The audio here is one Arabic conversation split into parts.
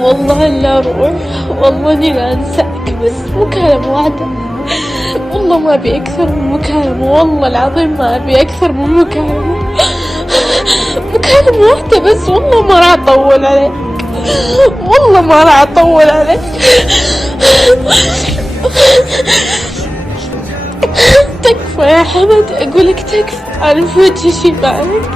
والله لا أروح، والله إني لا أنساك، بس مكالمة واحدة، والله ما أبي أكثر من مكالمة، والله العظيم ما أبي أكثر من مكالمة. مكالمة واحدة بس، والله ما راح أطول عليك، والله ما راح أطول عليك. تكفى يا حمد، أقولك تكفى، أنا في وجهي شي بعدك.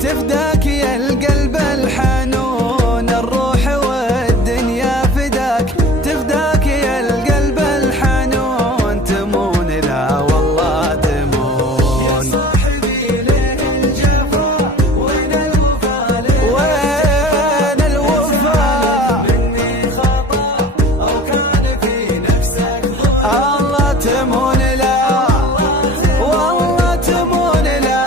تفداك يا القلب الحنون، الروح والدنيا فداك، تفداك يا القلب الحنون، تمون لا والله تمون. يا صاحبي ليه الجفا، وين الوفا وين الوفا، مني خطا او كان في نفسك ظلم، الله تمون لا والله تمون لا.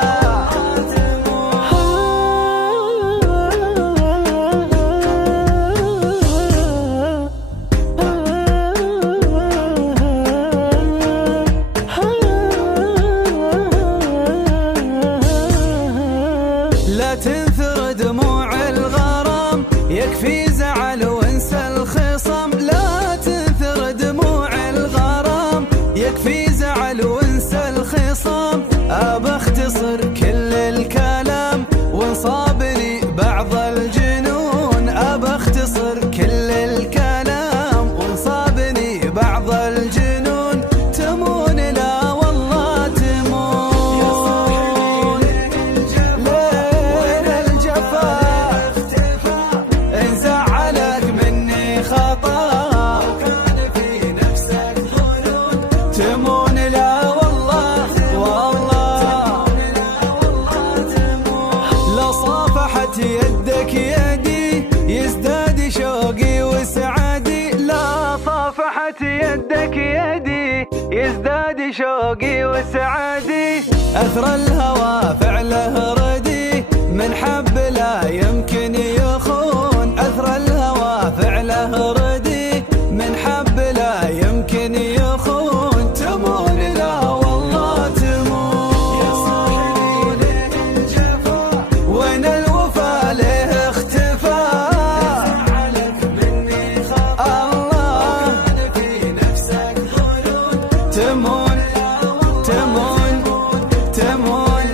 لا تنثر دموع الغرام، يكفي زعل وانسى الخصام، لا تنثر دموع الغرام، يكفي زعل وانسى الخصام، ابى اختصر كل الكلام وانصابني بعض الجنون، ابى اختصر كل الكلام وانصابني بعض الجنون، تمون لا والله تمون. يا صاحبي ليه الجفا اختفى، ان زعلك مني خطا وكان في نفسك ظنون، تمون لا والله والله تمون. لو صافحت يدك يدي يزداد شوقي وسعادي، لا صافحت يدك يدي يزداد شوقي وسعادي، أثر الهوى فعله ردي، من حب لا يمكن يخون، أثر الهوى فعله ردي، من حب لا يمكن يخون، تمون لا والله تمون. يا صاحبي ليه الجفا، وين الوفا ليه اختفى، زعلك مني خطا الله كان في نفسك ظنون، تمون تمون تمون.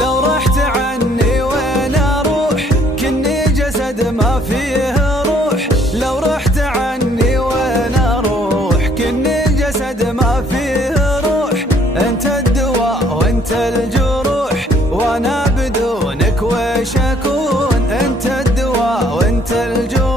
لو رحت عني وين اروح، كني جسد ما فيه روح، لو رحت عني وين اروح، كني جسد ما فيه روح، انت الدواء وانت الجروح، وانا بدونك ويش اكون، انت الدواء وانت الجروح.